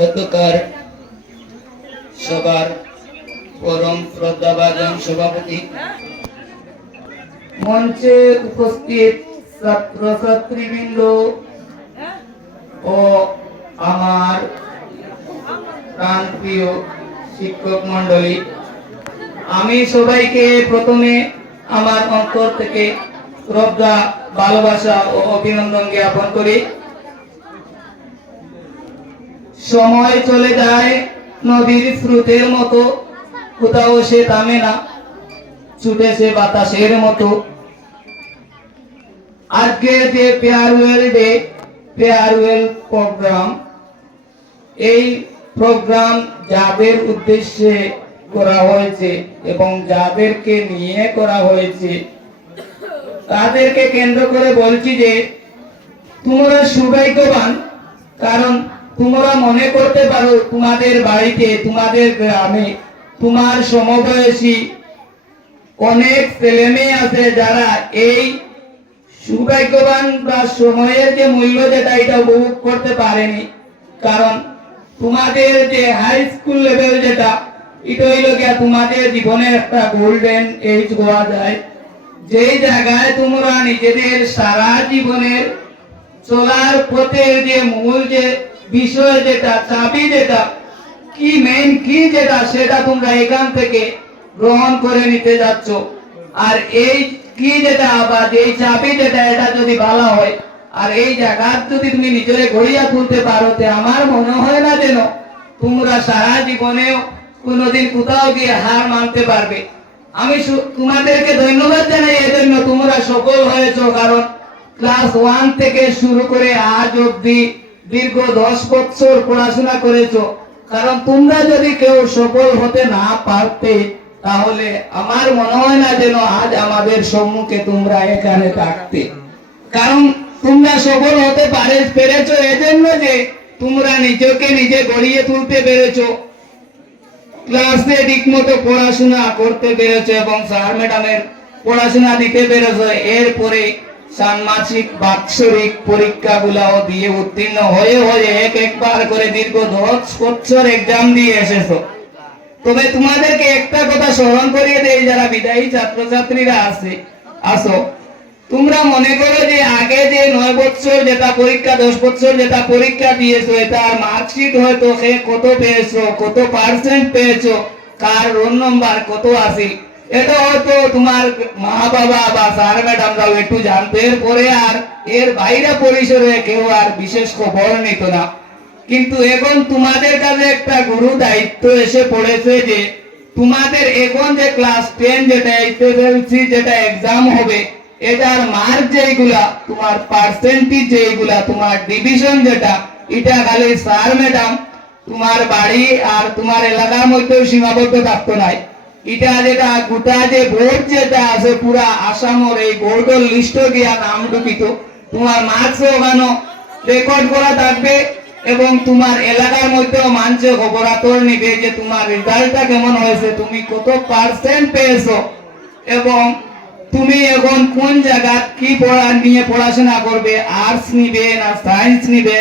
অধ্যকার সবার পরম শ্রদ্ধাভাজন সভাপতি, মঞ্চে উপস্থিত ছাত্রছাত্রীবৃন্দ ও আমার প্রাণপ্রিয় শিক্ষক মণ্ডলী, আমি সবাইকে প্রথমে আমার অন্তর থেকে শ্রদ্ধা, ভালোবাসা ও অভিনন্দন জ্ঞাপন করি। সময় চলে যায় নদীর স্রোতের মতো, কোথাও সে থামে না, ছুটেছে বাতাসের মতো। আজকে যে ফেয়ারওয়েল প্রোগ্রাম, এই প্রোগ্রাম যাদের উদ্দেশ্যে করা হয়েছে এবং যাদেরকে নিয়ে করা হয়েছে তাদেরকে কেন্দ্র করে বলছি যে তোমরা সৌভাগ্যবান, কারণ তোমরা মনে করতে পারো তোমাদের বাড়িতে, তোমাদের গ্রামে, তোমার সমবয়সী অনেক ছেলে মেয়ে আছে যারা এই সৌভাগ্যবান বা সময়ের যে মূল্য যেটা এটা উপভোগ করতে পারেনি। কারণ তোমাদের যে হাই স্কুল লেভেল যেটা, এটা হইল গিয়া তোমাদের জীবনের একটা গোল্ডেন এজ হওয়া যায়, যেই জায়গায় তোমরা নিজেদের সারা জীবনের চলার পথের যে মূল যে বিষয় যেটা, চাবি যেটা, কি মেইন কি যেটা, সেটা তোমরা এখান থেকে গ্রহণ করে নিতে যাচ্ছ। আর এই কি যেটা বা এই চাবি যেটা, এটা যদি ভালো হয় আর এই জায়গা যদি তুমি নিজেরে গড়িয়া তুলতে পারো, আমার মনে হয় না যেন তোমরা সারা জীবনেও কোনোদিন কোথাও গিয়ে হার মানতে পারবে। আমি তোমাদেরকে ধন্যবাদ জানাই এজন্য তোমরা সফল হয়েছো, কারণ ক্লাস 1 থেকে শুরু করে আজ অবধি দীর্ঘ 10 বছর পড়াশোনা করেছো। কারণ তোমরা যদি কেউ সফল হতে না পারতে, তাহলে আমার মনে হয় না যেন আজ আমাদের সম্মুখে তোমরা এখানে থাকতে। কারণ তোমরা সফল হতে পেরেছো এজন্য যে তোমরা নিজেকে নিজে গড়িয়ে তুলতে পেরেছো, ক্লাসে ঠিক মতো পড়াশোনা করতে পেরেছো এবং স্যার ম্যাডামের পড়াশোনা দিতে পেরেছো। এরপরে ষান্মাসিক বাৎসরিক পরীক্ষাগুলাও দিয়ে উত্তীর্ণ হয়ে একবার করে দীর্ঘ 10 বছর এক্সাম দিয়ে এসেছো। তবে তোমাদেরকে একটা কথা স্মরণ করিয়ে দেই, যারা বিদায়ী ছাত্রছাত্রীরা আসো, তোমরা মনে করো যে আগে যে 9 বছর যেটা পরীক্ষা, 10 বছর যেটা পরীক্ষা দিয়েছো, এটার মার্কশিট হয়তো কত পেয়েছো, কত পার্সেন্ট পেয়েছো, কার রোল নম্বর কত আছে, এটা হয়তো তোমার মা বাবা বা স্যার ম্যাডামরাও একটু জানতো। এরপরে আর এর বাইরে পরিসরে কেউ আর বিশেষ খবর নিত না। কিন্তু এখন তোমাদের কাছে একটা গুরু দায়িত্ব এসে পড়েছে যে তোমাদের এখন যে ক্লাস 10 যেটা এসএসএলসি যেটা এক্সাম হবে, এটার মার্ক যেগুলা, তোমার পার্সেন্টেজ যেগুলা, তোমার ডিভিশন যেটা, এটা খালি স্যার ম্যাডাম তোমার বাড়ি আর তোমার এলাকার মধ্যেও সীমাবদ্ধ থাকতো নাই। এটা যেটা গোটা যে বোর্ড যেটা আছে পুরা আসামের, এই বোর্ডের লিস্ট গিয়া নাম ঢুকিত, তোমার মার্কস ওখানে রেকর্ড করা থাকবে এবং তোমার এলাকার মধ্যেও মানুষে খবরাখবর নিবে যে তোমার রেজাল্টটা কেমন হয়েছে, তুমি কত পার্সেন্ট পেয়েছো এবং তুমি এখন কোন জায়গা কি নিয়ে পড়াশোনা করবে, আর্টস নিবে না সায়েন্স নিবে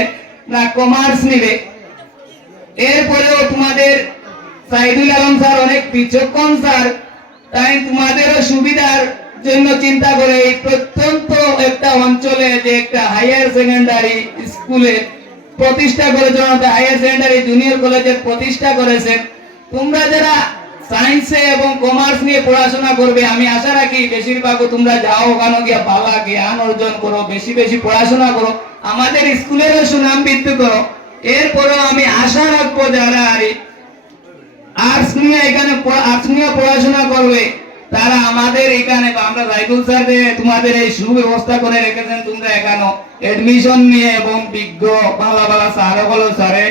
না কমার্স নিবে। এরপরেও তোমাদের সাইদুল আলম স্যার অনেক বিচক্ষণ স্যার, তাই তোমাদেরও সুবিধার জন্য চিন্তা করে এই প্রত্যন্ত একটা অঞ্চলে যে একটা হায়ার সেকেন্ডারি স্কুলে প্রতিষ্ঠা করেছেন, হায়ার সেকেন্ডারি জুনিয়র কলেজের প্রতিষ্ঠা করেছেন। তোমরা যারা সায়েন্সে এবং কমার্স নিয়ে পড়াশোনা করবে, আমি আশা রাখি বেশিরভাগ তোমরা যাও ওখানে গিয়ে ভালো জ্ঞান অর্জন করো, বেশি বেশি পড়াশোনা করো, আমাদের স্কুলেরও সুনাম বৃদ্ধি করো। এরপরেও আমি আশা রাখবো যারা আর্টস নিয়ে এখানে পড়াশোনা করবে, তারা আমাদের এখানে আমরা রাইফুল স্যার তোমাদের এই সুব্যবস্থা করে রেখেছেন, তোমরা এখানে এডমিশন নিয়ে এবং বিজ্ঞ ভালো ভালো স্যারে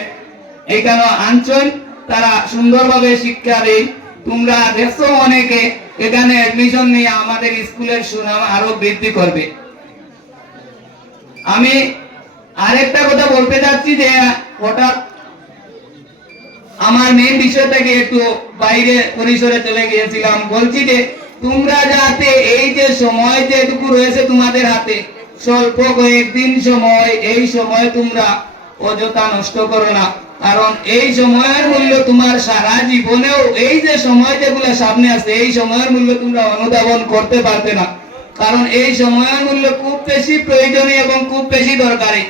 এখানে আনছেন, তারা সুন্দরভাবে শিক্ষা দেয়। তোমরা দেখছো অনেকে এখানে এডমিশন নিয়ে আমাদের স্কুলের সুনাম আরো বৃদ্ধি করবে। আমি আরেকটা কথা বলতে চাচ্ছি যে হঠাৎ আমার মেন বিষয় থেকে একটু বাইরে পরিসরে চলে গিয়েছিলাম। বলছি যে তোমরা যাতে এই যে সময় যেটুকু রয়েছে তোমাদের হাতে, স্বল্প কয়েকদিন সময়, এই সময় তোমরা অযথা নষ্ট করো না, কারণ এই সময়ের মূল্য তোমার সারা জীবনেও, এই যে সময় যেগুলো সামনে আছে এই সময়ের মূল্য তোমরা অনুধাবন করতে পারবে না, কারণ এই সময়ের মূল্য খুব বেশি প্রয়োজনীয় এবং খুব বেশি দরকারি।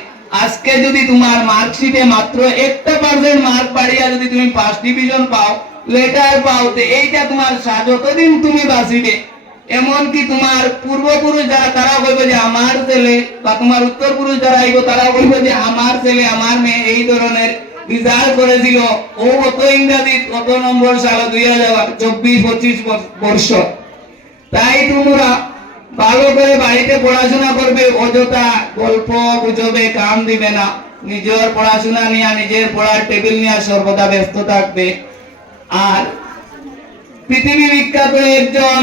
আজকে যদি তোমার মার্কশিটে মাত্র 1% মার্ক বাড়িয়া যদি তুমি ফার্স্ট ডিভিশন পাও, লেটার পাও, তো এইটা তোমার যতদিন তুমি বাঁচিবে, এমনকি তোমার পূর্বপুরুষ যারা তারা বলবে যে আমার ছেলে, বা তোমার উত্তরপুরুষ যারা আইব তারা বলবে যে আমার ছেলে আমার মেয়ে এই ধরনের রেজাল্ট করেছিল, ও অত ইংরাজি অত নম্বর সাল 2024-25 বর্ষ। তাই তোমরা ভালো করে বাড়িতে পড়াশোনা করবে, অযথা গল্প গুজবে কাম দিবে না, নিজের পড়াশোনা নিয়ে নিজের পড়ার টেবিল নিয়ে সর্বদা ব্যস্ত থাকবে। আর পৃথিবী বিখ্যাত একজন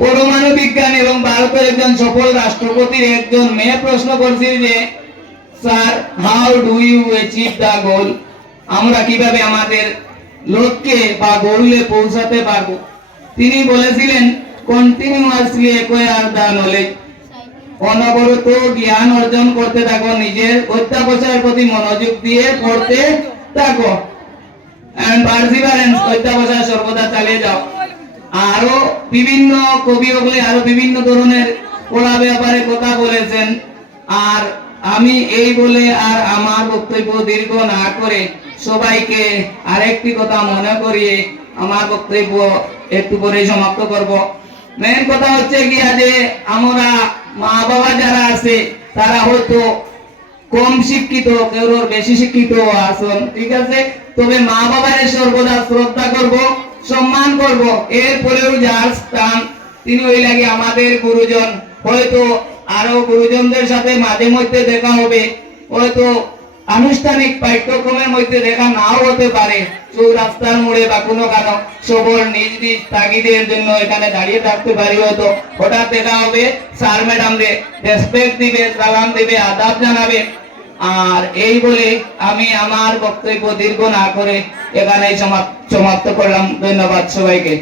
পরমাণু বিজ্ঞানী এবং ভারতের একজন সফল রাষ্ট্রপতির একজন মেয়ে প্রশ্ন করছিল যে sir, how do you achieve the goal, আমরা কিভাবে আমাদের লক্ষ্যে বা গোলে পৌঁছাতে পারবো। তিনি বলেছিলেন কন্টিনিউয়াসলি অ্যাকোয়ার দ্য নলেজ, অনবরত জ্ঞান অর্জন করতে থাকো, নিজের অধ্যাবসায়ের প্রতি মনোযোগ দিয়ে পড়তে থাকো, এন্ড পারসিভারেন্স, অধ্যাবসায় সর্বদা চালিয়ে যাও। আরো বিভিন্ন কবি ওগুলি আরো বিভিন্ন ধরনের পড়া ব্যাপারে কথা বলেছেন। আর আমি এই বলে আর আমার বক্তব্য দীর্ঘ না করে সবাইকে আরেকটি কথা মনে করিয়ে আমার বক্তব্য একটু পরে সমাপ্ত করব। মেন কথা হচ্ছে কি, যে আমরা মা বাবা যারা আছে তারা হয়তো কম শিক্ষিত, কেউ বেশি শিক্ষিত আছেন, ঠিক আছে, তবে মা বাবার সর্বদা শ্রদ্ধা করব, সম্মান করব। এরপরেও যার স্থান তিনি ওই লাগে আমাদের গুরুজন। হয়তো আরো গুরুজনদের সাথে মাঝে মধ্যে দেখা হবে, হয়তো আনুষ্ঠানিক পাঠ্যক্রমের মধ্যে দেখা নাও হতে পারে, চৌরাস্তার মোড়ে বা কোনো কারণ সবর নিজ নিজ তাগিদের জন্য এখানে দাঁড়িয়ে থাকতে পারি, হয়তো হঠাৎ দেখা হবে, স্যার ম্যাডাম রে রেসপেক্ট দিবে, সালাম দিবে, আদাব জানাবে। আর এই বলে আমি আমার বক্তব্য দীর্ঘ না করে এখানেই সমাপ্ত করলাম। ধন্যবাদ সবাইকে।